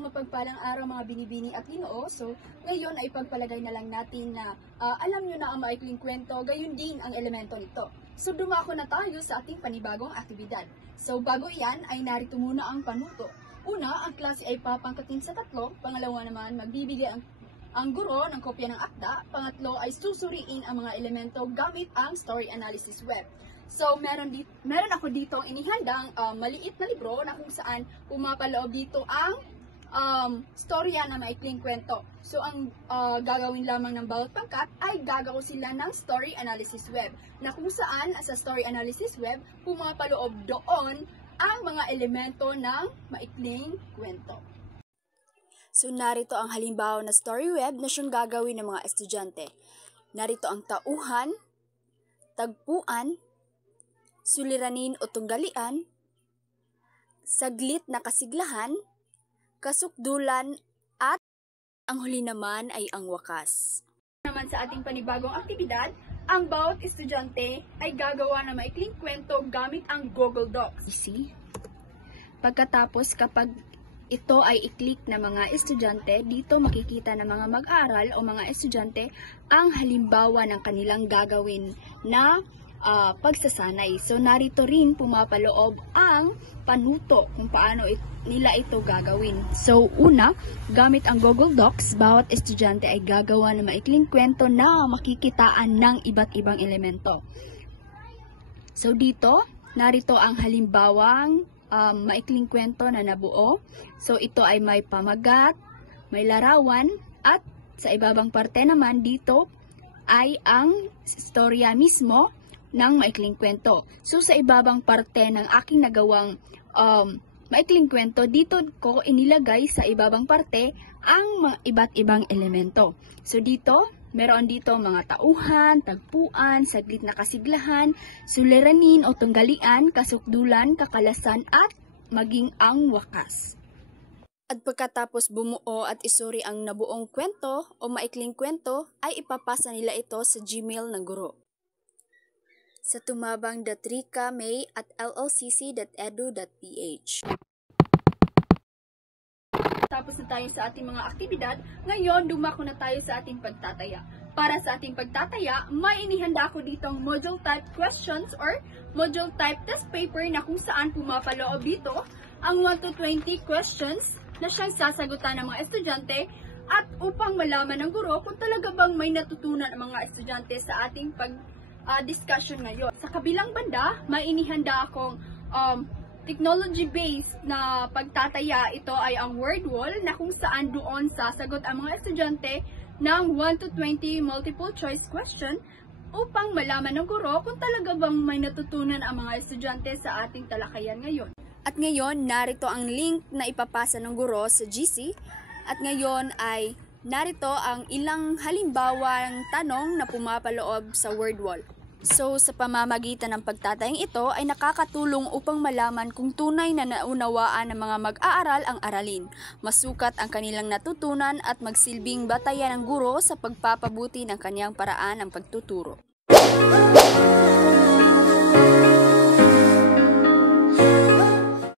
Isang mapagpalang araw mga binibini at Ginoo. So, ngayon ay pagpalagay na lang natin na alam nyo na ang maikling kwento, gayon din ang elemento nito. So, dumako na tayo sa ating panibagong aktibidad. So, bago yan ay narito muna ang panuto. Una, ang klase ay papangkatin sa 3. Pangalawa naman, magbibigay ang guro ng kopya ng akda. Pangatlo ay susuriin ang mga elemento gamit ang story analysis web. So, meron ako dito ang inihandang maliit na libro na kung saan pumapaloob dito ang storya na maikling kwento. So, ang gagawin lamang ng bawat pangkat ay gagawa sila ng story analysis web na kung saan sa story analysis web pumapaloob doon ang mga elemento ng maikling kwento. So, narito ang halimbawa na story web na siyang gagawin ng mga estudyante. Narito ang tauhan, tagpuan, suliranin o tunggalian, saglit na kasiglahan, kasukdulan, at ang huli naman ay ang wakas. Naman sa ating panibagong aktibidad, ang bawat estudyante ay gagawa ng maikling kwento gamit ang Google Docs. See? Pagkatapos kapag ito ay i-click ng mga estudyante, dito makikita ng mga mag-aaral o mga estudyante ang halimbawa ng kanilang gagawin na pagsasanay. So, narito rin pumapaloob ang panuto kung paano nila ito gagawin. So, una, gamit ang Google Docs, bawat estudyante ay gagawa ng maikling kwento na makikitaan ng iba't ibang elemento. So, dito, narito ang halimbawang maikling kwento na nabuo. So, ito ay may pamagat, may larawan, at sa ibabang parte naman dito ay ang storya mismo ng maikling kwento. So, sa ibabang parte ng aking nagawang maikling kwento, dito ko inilagay sa ibabang parte ang mga iba't ibang elemento. So, dito, meron dito mga tauhan, tagpuan, saglit na kasiglahan, suliranin o tunggalian, kasukdulan, kakalasan, at maging ang wakas. At pagkatapos bumuo at isuri ang nabuong kwento o maikling kwento, ay ipapasa nila ito sa Gmail ng guro. Sa tumabang.rika@llcc.edu.ph. Tapos na tayo sa ating mga aktibidad, ngayon dumako na tayo sa ating pagtataya. Para sa ating pagtataya, may inihanda ko ditong module type questions or module type test paper na kung saan pumapaloob dito ang 1 to 20 questions na siyang sasagutan ng mga estudyante at upang malaman ng guro kung talaga bang may natutunan ang mga estudyante sa ating discussion ngayon. Sa kabilang banda, may inihanda akong technology-based na pagtataya. Ito ay ang word wall na kung saan doon sasagot ang mga estudyante ng 1 to 20 multiple choice question upang malaman ng guro kung talaga bang may natutunan ang mga estudyante sa ating talakayan ngayon. At ngayon, narito ang link na ipapasa ng guro sa GC. At ngayon ay narito ang ilang halimbawang tanong na pumapaloob sa word wall. So, sa pamamagitan ng pagtatayang ito ay nakakatulong upang malaman kung tunay na naunawaan ng mga mag-aaral ang aralin, masukat ang kanilang natutunan at magsilbing batayan ng guro sa pagpapabuti ng kanyang paraan ng pagtuturo.